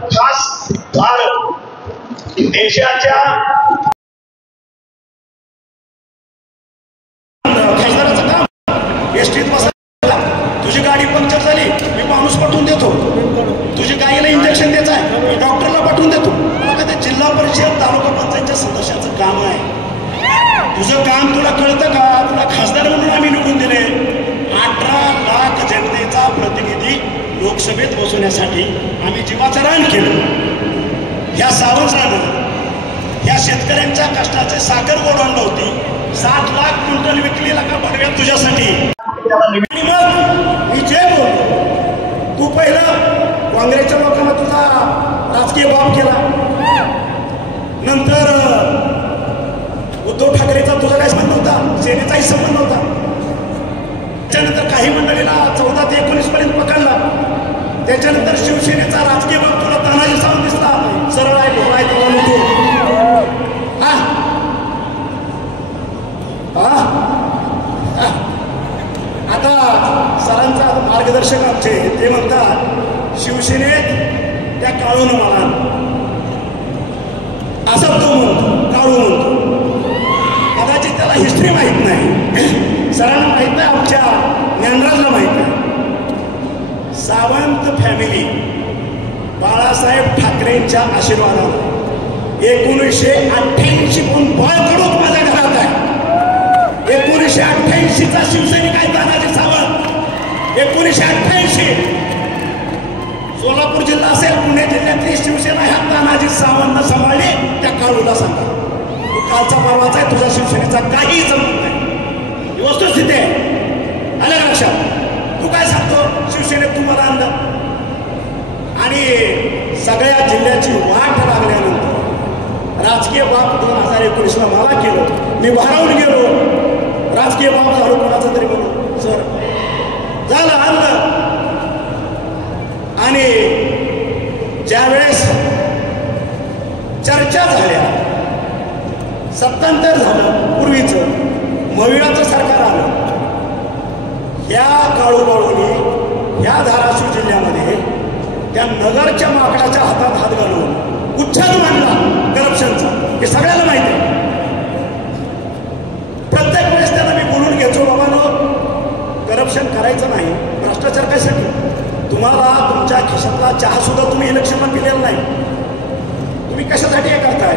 खास भारत देशाच्या खासदाराचं काम एसटीत बसायला, तुझी गाडी पंक्चर झाली मी माणूस पाठवून देतो, तुझी गाडीला इंजेक्शन द्यायचं आहे मी डॉक्टरला पाठवून देतो. मग ते जिल्हा परिषद तालुका पंचायतच्या सदस्याचं काम आहे. तुझं काम तुला कळतं का? तुला खासदार म्हणून आम्ही निवडून दिले. 18 लाख जनतेचा प्रतिनिधी लोकसभेत बसवण्यासाठी आम्ही जीवाचं रान केलं. ह्या सावंतरानं ह्या शेतकऱ्यांच्या कष्टाचे साखर ओढवून नव्हती. 7 लाख क्विंटल विकलेला का बडव्या तुझ्यासाठी. मग मी जे बोलतो, तू पहिलं काँग्रेसच्या लोकांना तुझा राजकीय बाप केला, नंतर उद्धव ठाकरेचा तुझा काही संबंध नव्हता, सेनेचाही संबंध नव्हता. त्याच्यानंतर काही मंडळीला 14 ते 19 पर्यंत पकडला. त्याच्यानंतर शिवसेनेचा राजकीय बाब तुला तानाजी सावंत दिसला. सरळ आहे, भोळा आहे, तुला नव्हतो. आता सरांचा मार्गदर्शक आमचे ते म्हणतात शिवसेनेत त्या काळून मला असं तो म्हणतो, काळू म्हणतो. कदाचित त्याला हिस्ट्री माहीत नाही, सरांना माहीत नाही, आमच्या ज्ञानराजला माहीत नाही. सावंत फॅमिली बाळासाहेब ठाकरेंच्या आशीर्वादाने 1988 पासून बळकडून माझ्या घरात आहे. 1988चा शिवसैनिक आहे तानाजी सावंत. 1988 सोलापूर जिल्हा असेल, पुणे जिल्ह्यातली शिवसेना ह्या तानाजी सावंत सांभाळली. त्या काळूला सांगा तू कालचा परवाचा आहे, तुझ्या शिवसेनेचा काही संबंध नाही. ही वस्तुस्थिती आहे. आलं का लक्षात? तू काय सांगतो शिवसेनेत तुम्हाला आणलं आणि सगळ्या जिल्ह्याची वाट लागल्यानंतर राजकीय बाब 2019ला मला केलं. मी भारावून गेलो, राजकीय बाब झालो कोणाचं तरी म्हणून. सर झालं आणलं. आणि ज्यावेळेस चर्चा झाल्या, सत्तांतर झालं, पूर्वीचं मविळाचं सरकार आलं. ह्या काळूबाळूनी ह्या धाराशिव जिल्ह्यामध्ये त्या नगरच्या माकडाच्या हातात हात घालून उच्छाद मांडला करप्शनचा. हे सगळ्याला माहिती आहे. प्रत्येक वेळेस त्यांना मी बोलून घ्यायचो, बाबांनो करप्शन करायचं नाही, भ्रष्टाचार कशासाठी. तुम्हाला तुमच्या खिशातला चहा सुद्धा तुम्ही इलेक्शनला पिलेला नाही, तुम्ही कशासाठी हे करताय.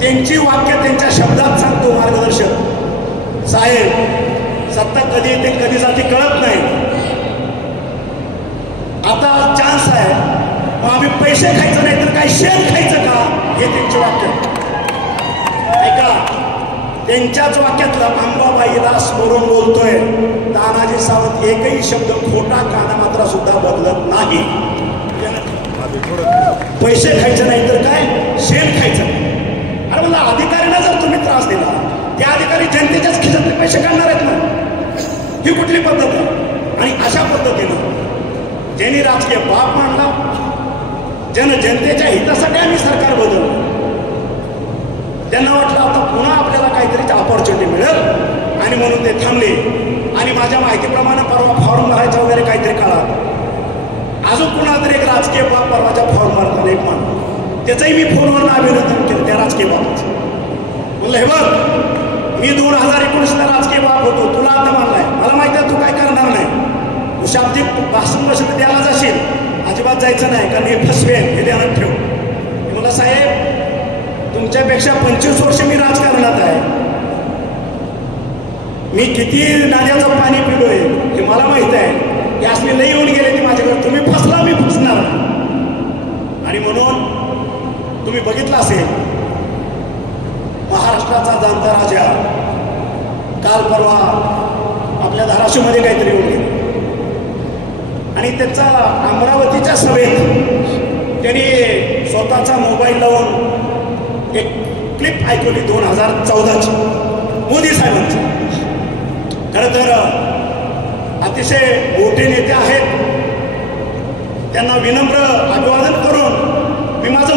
त्यांची वाक्य त्यांच्या शब्दात सांगतो मार्गदर्शक साहेब, सत्ता कधी येते कधी जाते कळत नाही. आता चान्स आहे, मग आम्ही पैसे खायचं नाही तर काय शेण खायचं का, हे त्यांचे वाक्य. ऐका, त्यांच्याच वाक्यातला अंबाबाईला स्मरून बोलतोय तानाजी सावंत. एकही शब्द खोटा काना मात्रा सुद्धा बदलत नाही. पैसे खायचं नाही तर काय शेण खायचं नाही. अरे मला अधिकाऱ्यांना जर तुम्ही त्रास दिला, त्या अधिकारी जनतेच्याच खिशातले पैसे काढणार आहेत ना, ही कुठली पद्धत आहे. आणि अशा पद्धतीनं ज्यांनी राजकीय बाप मांडला, जनतेच्या हितासाठी आम्ही सरकार बदललं, त्यांना वाटलं आता पुन्हा आपल्याला काहीतरी ऑपॉर्च्युनिटी मिळेल आणि म्हणून ते थांबले. आणि माझ्या माहितीप्रमाणे परवा फॉर्म भरायचा वगैरे काहीतरी काळात अजून कुणाला तरी एक राजकीय बाप परवाच्या फॉर्म भरताना एक मान, त्याचंही मी फोनवर अभिनंदन केलं त्या राजकीय बापाचं. म्हणलं हे बघ, मी 2019ला राजकीय बाप होतो, तुला आता मानलाय, मला माहिती आहे तू काय करणार नाही, तू शाब्दिक भाषण बसून द्यायला जाशील, अजिबात जायचं नाही कारण हे फसवेल, हे ध्यानात ठेव. मला साहेब तुमच्यापेक्षा 25 वर्ष मी राजकारणात आहे, मी किती नाल्याचं पाणी पिलोय हे मला माहित आहे. की असले लई येऊन गेले ते माझ्याकडे, तुम्ही फसला मी फसणार. आणि म्हणून तुम्ही बघितलं असेल महाराष्ट्राचा जाणता राजा काल परवा आपल्या धाराशिवमध्ये काहीतरी येऊन गेले आणि त्याचा अमरावतीच्या सभेत त्यांनी स्वतःचा मोबाईल लावून एक क्लिप ऐकवली 2014ची मोदी साहेबांची. खरं तर अतिशय मोठे नेते आहेत, त्यांना विनम्र अभिवादन करून मी माझं